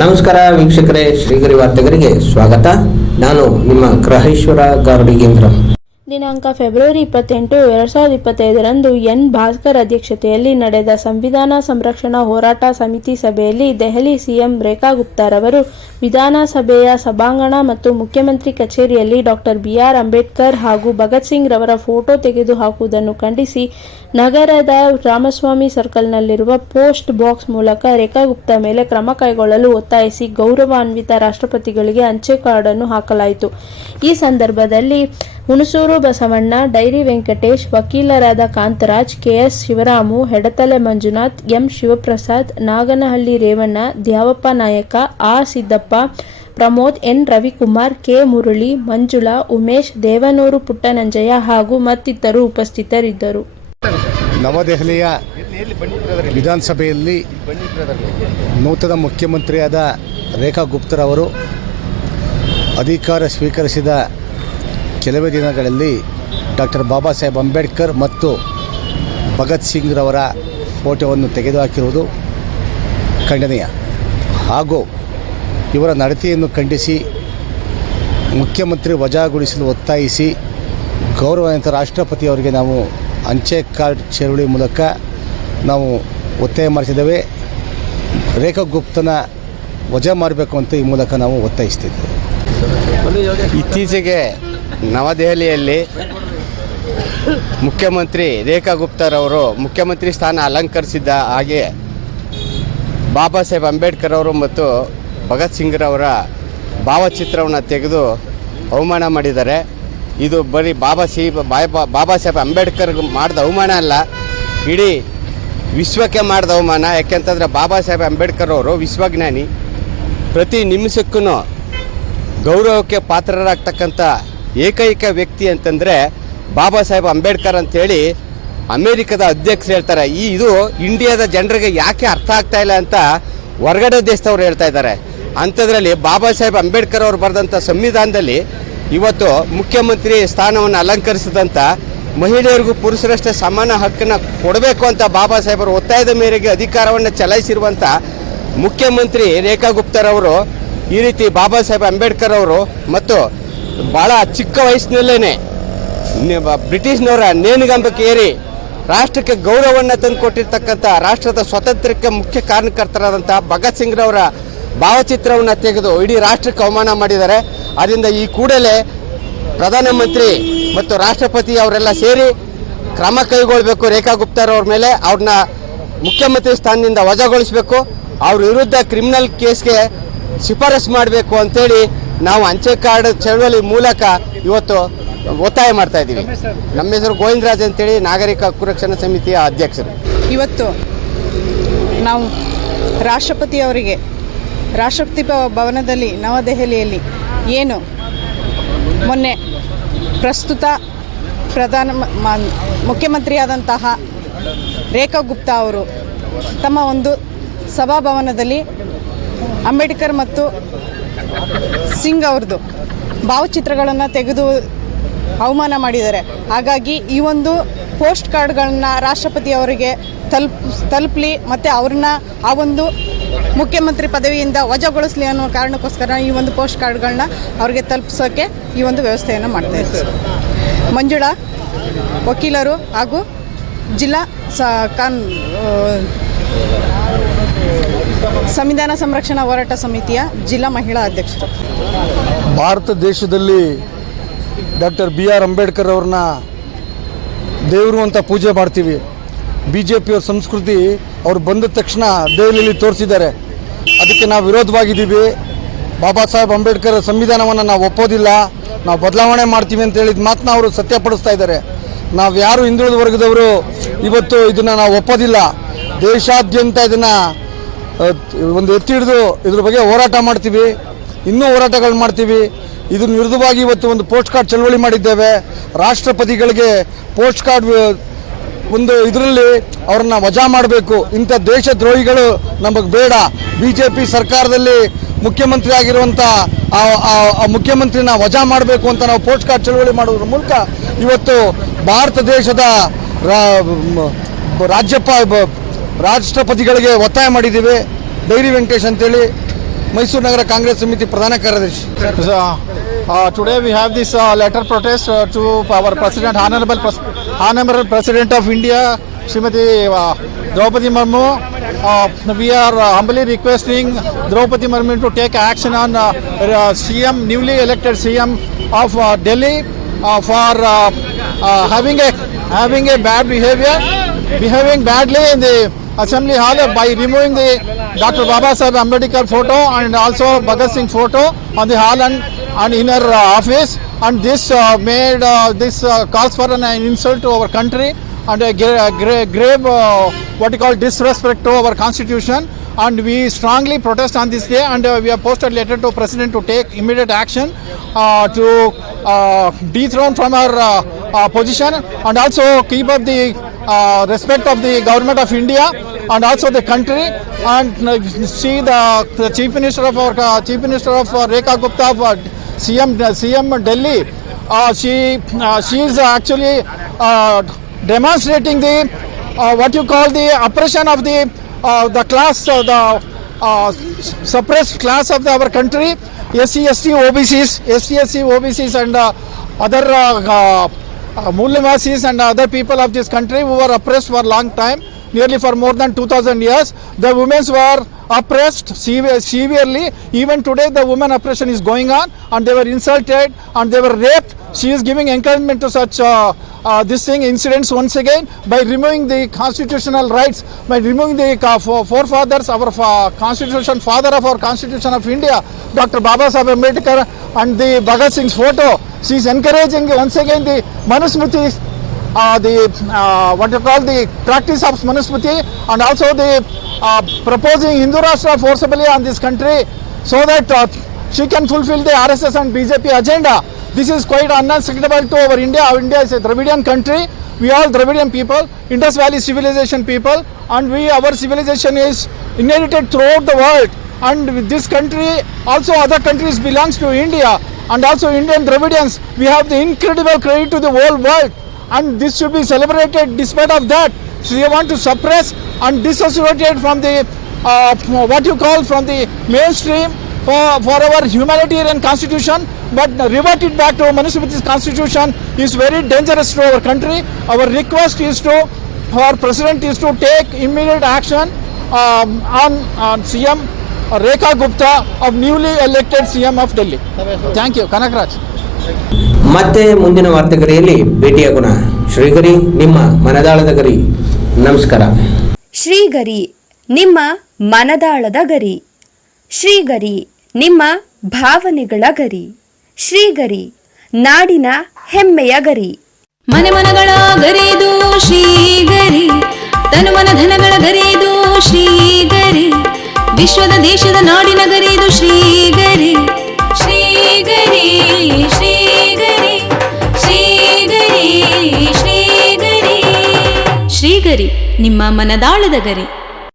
ನಮಸ್ಕಾರ ವೀಕ್ಷಕರೇ, ಶ್ರೀಗರಿ ವಾರ್ತೆಗರಿಗೆ ಸ್ವಾಗತ. ನಾನು ನಿಮ್ಮ ಗ್ರಹೇಶ್ವರ ಗಾರ್ಡಿಗೇಂದ್ರ. ದಿನಾಂಕ ಫೆಬ್ರವರಿ 28, 2025ರಂದು ಎನ್ ಭಾಸ್ಕರ್ ಅಧ್ಯಕ್ಷತೆಯಲ್ಲಿ ನಡೆದ ಸಂವಿಧಾನ ಸಂರಕ್ಷಣಾ ಹೋರಾಟ ಸಮಿತಿ ಸಭೆಯಲ್ಲಿ ದೆಹಲಿ ಸಿಎಂ ರೇಖಾ ಗುಪ್ತಾರವರು ವಿಧಾನಸಭೆಯ ಸಭಾಂಗಣ ಮತ್ತು ಮುಖ್ಯಮಂತ್ರಿ ಕಚೇರಿಯಲ್ಲಿ ಡಾಕ್ಟರ್ ಬಿ.ಆರ್. ಅಂಬೇಡ್ಕರ್ ಹಾಗೂ ಭಗತ್ ಸಿಂಗ್ ರವರ ಫೋಟೋ ತೆಗೆದುಹಾಕುವುದನ್ನು ಖಂಡಿಸಿ ನಗರದ ರಾಮಸ್ವಾಮಿ ಸರ್ಕಲ್ನಲ್ಲಿರುವ ಪೋಸ್ಟ್ ಬಾಕ್ಸ್ ಮೂಲಕ ರೇಖಾ ಗುಪ್ತಾ ಮೇಲೆ ಕ್ರಮ ಕೈಗೊಳ್ಳಲು ಒತ್ತಾಯಿಸಿ ಗೌರವಾನ್ವಿತ ರಾಷ್ಟ್ರಪತಿಗಳಿಗೆ ಅಂಚೆ ಕಾರ್ಡ್ ಅನ್ನು ಹಾಕಲಾಯಿತು. ಈ ಸಂದರ್ಭದಲ್ಲಿ ಹುಣಸೂರು ಬಸವಣ್ಣ, ಡೈರಿ ವೆಂಕಟೇಶ್, ವಕೀಲರಾದ ಕಾಂತರಾಜ್, ಕೆಎಸ್ ಶಿವರಾಮು, ಹೆಡತಲೆ ಮಂಜುನಾಥ್, ಎಂ ಶಿವಪ್ರಸಾದ್, ನಾಗನಹಳ್ಳಿ ರೇವಣ್ಣ, ದ್ಯಾವಪ್ಪ ನಾಯಕ, ಆ ಸಿದ್ದಪ್ಪ, ಪ್ರಮೋದ್, ಎನ್ ರವಿಕುಮಾರ್, ಕೆ ಮುರಳಿ, ಮಂಜುಳಾ, ಉಮೇಶ್, ದೇವನೂರು ಪುಟ್ಟನಂಜಯ್ಯ ಹಾಗೂ ಮತ್ತಿತರರು ಉಪಸ್ಥಿತರಿದ್ದರು. ನವದೆಹಲಿಯ ವಿಧಾನಸಭೆಯಲ್ಲಿ ನೂತನ ಮುಖ್ಯಮಂತ್ರಿಯಾದ ರೇಖಾ ಗುಪ್ತರವರು ಅಧಿಕಾರ ಸ್ವೀಕರಿಸಿದ ಕೆಲವೇ ದಿನಗಳಲ್ಲಿ ಡಾಕ್ಟರ್ ಬಾಬಾ ಸಾಹೇಬ್ ಅಂಬೇಡ್ಕರ್ ಮತ್ತು ಭಗತ್ ಸಿಂಗ್ ರವರ ಫೋಟೋವನ್ನು ತೆಗೆದುಹಾಕಿರುವುದು ಖಂಡನೀಯ. ಹಾಗೂ ಇವರ ನಡತೆಯನ್ನು ಖಂಡಿಸಿ ಮುಖ್ಯಮಂತ್ರಿ ವಜಾಗೊಳಿಸಲು ಒತ್ತಾಯಿಸಿ ಗೌರವಾನ್ವಿತ ರಾಷ್ಟ್ರಪತಿಯವರಿಗೆ ನಾವು ಅಂಚೆ ಕಾರ್ಡ್ ಚಳವಳಿ ಮೂಲಕ ನಾವು ಒತ್ತಾಯ ಮಾಡಿಸಿದ್ದೇವೆ. ರೇಖಾ ಗುಪ್ತನ ವಜಾ ಮಾಡಬೇಕು ಅಂತ ಈ ಮೂಲಕ ನಾವು ಒತ್ತಾಯಿಸ್ತಿದ್ದೇವೆ. ಇತ್ತೀಚೆಗೆ ನವದೆಹಲಿಯಲ್ಲಿ ಮುಖ್ಯಮಂತ್ರಿ ರೇಖಾ ಗುಪ್ತಾರವರು ಮುಖ್ಯಮಂತ್ರಿ ಸ್ಥಾನ ಅಲಂಕರಿಸಿದ್ದ ಹಾಗೆ ಬಾಬಾ ಸಾಹೇಬ್ ಅಂಬೇಡ್ಕರ್ ಅವರು ಮತ್ತು ಭಗತ್ ಸಿಂಗ್ ರವರ ಭಾವಚಿತ್ರವನ್ನು ತೆಗೆದು ಅವಮಾನ ಮಾಡಿದ್ದಾರೆ. ಇದು ಬರೀ ಬಾಬಾ ಸಾಹೇಬ್ ಅಂಬೇಡ್ಕರ್ ಮಾಡಿದ ಅವಮಾನ ಅಲ್ಲ, ಇಡೀ ವಿಶ್ವಕ್ಕೆ ಮಾಡಿದ ಅವಮಾನ. ಯಾಕೆಂತಂದರೆ ಬಾಬಾ ಸಾಹೇಬ್ ಅಂಬೇಡ್ಕರ್ ಅವರು ವಿಶ್ವಜ್ಞಾನಿ, ಪ್ರತಿ ನಿಮಿಷಕ್ಕೂ ಗೌರವಕ್ಕೆ ಪಾತ್ರರಾಗ್ತಕ್ಕಂಥ ಏಕೈಕ ವ್ಯಕ್ತಿ ಅಂತಂದರೆ ಬಾಬಾ ಸಾಹೇಬ್ ಅಂಬೇಡ್ಕರ್ ಅಂಥೇಳಿ ಅಮೇರಿಕದ ಅಧ್ಯಕ್ಷರು ಹೇಳ್ತಾರೆ. ಇದು ಇಂಡಿಯಾದ ಜನರಿಗೆ ಯಾಕೆ ಅರ್ಥ ಆಗ್ತಾ ಇಲ್ಲ ಅಂತ ಹೊರಗಡೆ ದೇಶದವ್ರು ಹೇಳ್ತಾ ಇದ್ದಾರೆ. ಅಂಥದ್ರಲ್ಲಿ ಬಾಬಾ ಸಾಹೇಬ್ ಅಂಬೇಡ್ಕರ್ ಅವರು ಬರೆದಂಥ ಸಂವಿಧಾನದಲ್ಲಿ ಇವತ್ತು ಮುಖ್ಯಮಂತ್ರಿ ಸ್ಥಾನವನ್ನು ಅಲಂಕರಿಸಿದಂಥ ಮಹಿಳೆಯರಿಗೂ ಪುರುಷರಷ್ಟೇ ಸಮಾನ ಹಕ್ಕನ್ನು ಕೊಡಬೇಕು ಅಂತ ಬಾಬಾ ಸಾಹೇಬರು ಒತ್ತಾಯದ ಮೇರೆಗೆ ಅಧಿಕಾರವನ್ನು ಚಲಾಯಿಸಿರುವಂಥ ಮುಖ್ಯಮಂತ್ರಿ ರೇಖಾ ಗುಪ್ತಾರವರು ಈ ರೀತಿ ಬಾಬಾ ಸಾಹೇಬ್ ಅಂಬೇಡ್ಕರ್ ಅವರು ಮತ್ತು ಭಾಳ ಚಿಕ್ಕ ವಯಸ್ಸಿನಲ್ಲೇ ಬ್ರಿಟಿಷ್ನವರ ನೇಣಿಗಂಬಕ್ಕೆ ಏರಿ ರಾಷ್ಟ್ರಕ್ಕೆ ಗೌರವವನ್ನು ತಂದುಕೊಟ್ಟಿರ್ತಕ್ಕಂಥ ರಾಷ್ಟ್ರದ ಸ್ವಾತಂತ್ರ್ಯಕ್ಕೆ ಮುಖ್ಯ ಕಾರಣಕರ್ತರಾದಂಥ ಭಗತ್ ಸಿಂಗ್ ರವರ ಭಾವಚಿತ್ರವನ್ನು ತೆಗೆದು ಇಡೀ ರಾಷ್ಟ್ರಕ್ಕೆ ಅವಮಾನ ಮಾಡಿದ್ದಾರೆ. ಆದ್ದರಿಂದ ಈ ಕೂಡಲೇ ಪ್ರಧಾನಮಂತ್ರಿ ಮತ್ತು ರಾಷ್ಟ್ರಪತಿ ಅವರೆಲ್ಲ ಸೇರಿ ಕ್ರಮ ಕೈಗೊಳ್ಳಬೇಕು. ರೇಖಾ ಗುಪ್ತಾರವ್ರ ಮೇಲೆ ಅವ್ರನ್ನ ಮುಖ್ಯಮಂತ್ರಿ ಸ್ಥಾನದಿಂದ ವಜಾಗೊಳಿಸಬೇಕು. ಅವ್ರ ವಿರುದ್ಧ ಕ್ರಿಮಿನಲ್ ಕೇಸ್ಗೆ ಶಿಫಾರಸು ಮಾಡಬೇಕು ಅಂತೇಳಿ ನಾವು ಅಂಚೆ ಕಾರ್ಡ್ ಚಳವಳಿ ಮೂಲಕ ಇವತ್ತು ಒತ್ತಾಯ ಮಾಡ್ತಾ ಇದ್ದೀವಿ. ನಮ್ಮ ಹೆಸರು ಗೋವಿಂದರಾಜ್ ಅಂತೇಳಿ ನಾಗರಿಕ ಹಕ್ಕು ರಕ್ಷಣಾ ಸಮಿತಿಯ ಅಧ್ಯಕ್ಷರು. ಇವತ್ತು ನಾವು ರಾಷ್ಟ್ರಪತಿ ಭವನದಲ್ಲಿ ನವದೆಹಲಿಯಲ್ಲಿ ಏನು ಮೊನ್ನೆ ಪ್ರಸ್ತುತ ಮುಖ್ಯಮಂತ್ರಿಯಾದಂತಹ ರೇಖಾ ಗುಪ್ತಾ ಅವರು ತಮ್ಮ ಒಂದು ಸಭಾಭವನದಲ್ಲಿ ಅಂಬೇಡ್ಕರ್ ಮತ್ತು ಸಿಂಗ್ ಅವ್ರದ್ದು ಭಾವಚಿತ್ರಗಳನ್ನು ತೆಗೆದು ಅವಮಾನ ಮಾಡಿದ್ದಾರೆ. ಹಾಗಾಗಿ ಈ ಒಂದು ಪೋಸ್ಟ್ ಕಾರ್ಡ್ಗಳನ್ನ ರಾಷ್ಟ್ರಪತಿಯವರಿಗೆ ತಲುಪಲಿ ಮತ್ತು ಅವ್ರನ್ನ ಆ ಒಂದು ಮುಖ್ಯಮಂತ್ರಿ ಪದವಿಯಿಂದ ವಜಾಗೊಳಿಸಲಿ ಅನ್ನೋ ಕಾರಣಕ್ಕೋಸ್ಕರ ಈ ಒಂದು ಪೋಸ್ಟ್ ಕಾರ್ಡ್ಗಳನ್ನ ಅವ್ರಿಗೆ ತಲುಪಿಸೋಕ್ಕೆ ಈ ಒಂದು ವ್ಯವಸ್ಥೆಯನ್ನು ಮಾಡ್ತಾ ಇದ್ದಾರೆ. ಮಂಜುಳಾ, ವಕೀಲರು ಹಾಗೂ ಜಿಲ್ಲಾ ಸಂವಿಧಾನ ಸಂರಕ್ಷಣಾ ಹೋರಾಟ ಸಮಿತಿಯ ಜಿಲ್ಲಾ ಮಹಿಳಾ ಅಧ್ಯಕ್ಷರು. ಭಾರತ ದೇಶದಲ್ಲಿ ಡಾಕ್ಟರ್ ಬಿ.ಆರ್. ಅಂಬೇಡ್ಕರ್ ಅವ್ರನ್ನ ದೇವರು ಅಂತ ಪೂಜೆ ಮಾಡ್ತೀವಿ. BJP ಸಂಸ್ಕೃತಿ ಅವ್ರು ಬಂದ ತಕ್ಷಣ ದೆಹಲಿಯಲ್ಲಿ ತೋರಿಸಿದ್ದಾರೆ. ಅದಕ್ಕೆ ನಾವು ವಿರೋಧವಾಗಿದ್ದೀವಿ. ಬಾಬಾ ಸಾಹೇಬ್ ಅಂಬೇಡ್ಕರ್ ಸಂವಿಧಾನವನ್ನು ನಾವು ಒಪ್ಪೋದಿಲ್ಲ, ನಾವು ಬದಲಾವಣೆ ಮಾಡ್ತೀವಿ ಅಂತ ಹೇಳಿದ ಮಾತನ್ನ ಅವರು ಸತ್ಯಪಡಿಸ್ತಾ ಇದ್ದಾರೆ. ನಾವು ಯಾರು ಹಿಂದುಳಿದ ವರ್ಗದವರು ಇವತ್ತು ಇದನ್ನು ನಾವು ಒಪ್ಪೋದಿಲ್ಲ. ದೇಶಾದ್ಯಂತ ಇದನ್ನು ಒಂದು ಎತ್ತಿ ಹಿಡಿದು ಇದ್ರ ಬಗ್ಗೆ ಹೋರಾಟ ಮಾಡ್ತೀವಿ, ಇನ್ನೂ ಹೋರಾಟಗಳು ಮಾಡ್ತೀವಿ. ಇದನ್ನ ವಿರುದ್ಧವಾಗಿ ಇವತ್ತು ಒಂದು ಪೋಸ್ಟ್ ಕಾರ್ಡ್ ಚಳವಳಿ ಮಾಡಿದ್ದೇವೆ. ರಾಷ್ಟ್ರಪತಿಗಳಿಗೆ ಪೋಸ್ಟ್ ಕಾರ್ಡ್ ಒಂದು ಇದರಲ್ಲಿ ಅವ್ರನ್ನ ವಜಾ ಮಾಡಬೇಕು. ಇಂಥ ದೇಶದ್ರೋಹಿಗಳು ನಮಗೆ ಬೇಡ. BJP ಸರ್ಕಾರದಲ್ಲಿ ಮುಖ್ಯಮಂತ್ರಿ ಆಗಿರುವಂಥ ಆ ಮುಖ್ಯಮಂತ್ರಿನ ವಜಾ ಮಾಡಬೇಕು ಅಂತ ನಾವು ಪೋಸ್ಟ್ ಕಾರ್ಡ್ ಚಳವಳಿ ಮಾಡೋದ್ರ ಮೂಲಕ ಇವತ್ತು ಭಾರತ ದೇಶದ ರಾಷ್ಟ್ರಪತಿಗಳಿಗೆ ಒತ್ತಾಯ ಮಾಡಿದ್ದೀವಿ. ಡೈರಿ ವೆಂಕಟೇಶ್ ಅಂತೇಳಿ ಮೈಸೂರು ನಗರ ಕಾಂಗ್ರೆಸ್ ಸಮಿತಿ ಪ್ರಧಾನ ಕಾರ್ಯದರ್ಶಿ. Today we have this letter protest to our President, Honorable President of India, Srimati Draupadi Murmu. We are humbly requesting Draupadi Murmu to take action on CM, newly elected CM of Delhi, for having a bad behavior, behaving badly in the Assembly Hall by removing the Dr. Baba Saheb Ambedkar photo and also Bhagat Singh photo on the hall and inner office, and this made this calls for an insult to our country and a grave what you call disrespect to our constitution, and we strongly protest on this day, and we have posted letter to President to take immediate action to dethrone from our position and also keep up the respect of the government of India and also the country, and see the Chief Minister of Rekha Gupta of CM Delhi. She is actually demonstrating the what you call the oppression of the class, the suppressed class of our country, SC, OBCs and other Mullimasis and other people of this country who were oppressed for a long time, nearly for more than 2000 years. The women were oppressed severely. Even today the women oppression is going on, and they were insulted and they were raped. She is giving encouragement to such incidents once again by removing the constitutional rights, by removing the forefathers, our constitution, father of our constitution of India, Dr. Baba Saheb Ambedkar, and the Bhagat Singh's photo. She is encouraging once again the Manusmriti, what you call the practice of Manusmriti, and also the proposing Hindu Rashtra forcibly on this country so that she can fulfill the RSS and BJP agenda. This is quite unacceptable to our India. Our India is a Dravidian country. We are Dravidian people, Indus Valley civilization people, and our civilization is inherited throughout the world. And with this country, also other countries belongs to India, and also Indian Dravidians. We have the incredible credit to the whole world, and this should be celebrated. Despite of that, so they want to suppress and disassociate from the what you call from the mainstream for our humanitarian constitution, but revert it back to Manusmriti's constitution is very dangerous to our country. Our request is for President is to take immediate action on CM Rekha Gupta of newly elected CM of Delhi. Thank you. Kanakraj. ಮತ್ತೆ ಮುಂದಿನ ವಾರ್ತೆಗರಿಯಲ್ಲಿ ಭೇಟಿಯಾಗೋಣ. ಶ್ರೀಗರಿ, ನಿಮ್ಮ ಮನದಾಳದ ಗರಿ. ನಮಸ್ಕಾರ. ಶ್ರೀಗರಿ, ನಿಮ್ಮ ಮನದಾಳದ ಗರಿ. ಶ್ರೀಗರಿ, ನಿಮ್ಮ ಭಾವನೆಗಳ ಗರಿ. ಶ್ರೀಗರಿ, ನಾಡಿನ ಹೆಮ್ಮೆಯ ಗರಿ. ಮನೆ ಮನಗಳ ಗರಿದು ಶ್ರೀಗರಿ, ತನು ಮನ ಧನಗಳ ಗರಿದು ಶ್ರೀಗರಿ, ವಿಶ್ವದ ದೇಶದ ನಾಡಿನ ಗರಿದು ಶ್ರೀಗರಿ. ಶ್ರೀಗರಿ ಶ್ರೀಗರಿ ಶ್ರೀಗರಿ ಶ್ರೀಗರಿ ಶ್ರೀಗರಿ, ನಿಮ್ಮ ಮನದಾಳದ ಗರಿ.